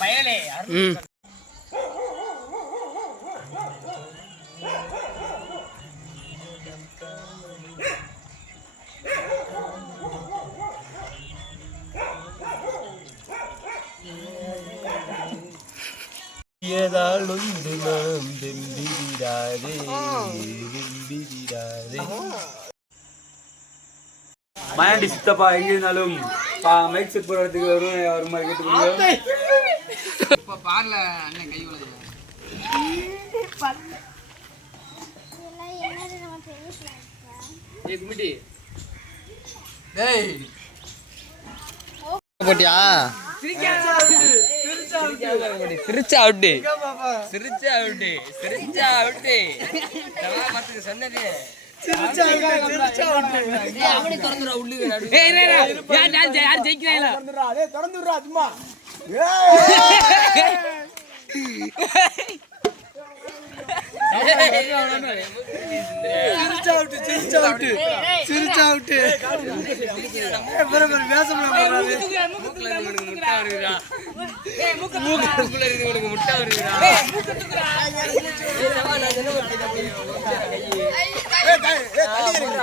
பயலே மயாண்டி சித்தப்பா எங்க இருந்தாலும் மைக் செட் போடுறதுக்கு ஒரு மாதிரி கேட்டுக்கோங்க. பார்ல அண்ணன் கை வலது குமிட்டி போட்டியா சிரிச்சா அவுட்டு சொன்னது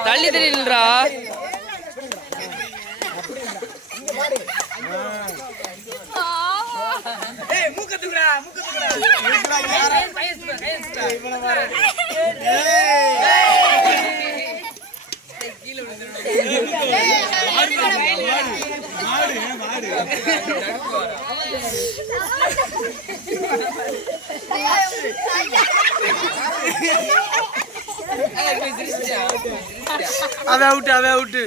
தள்ளி தெரியலா அவ அவுட்டு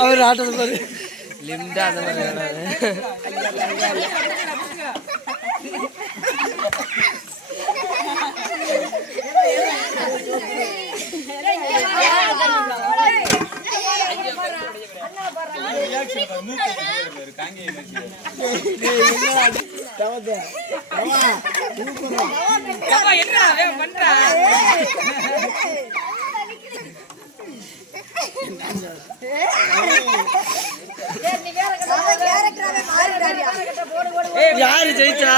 அவர் ஆட்டது பாரு லிம்டா அந்த மாதிரி யாரு ஜெயிச்சா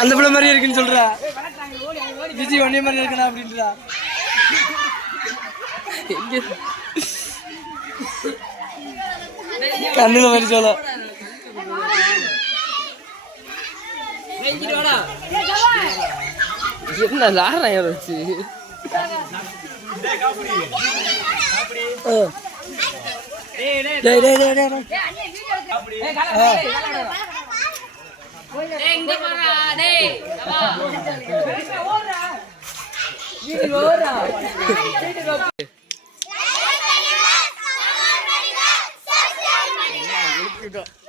அந்த பிள்ளை மாதிரி இருக்குன்னு சொல்றா விஜய் ஒன்னே மாதிரி இருக்கா அப்படின்றா கண்ணுல மாதிரி சொல்ல என்ன லாரம் வச்சு Good.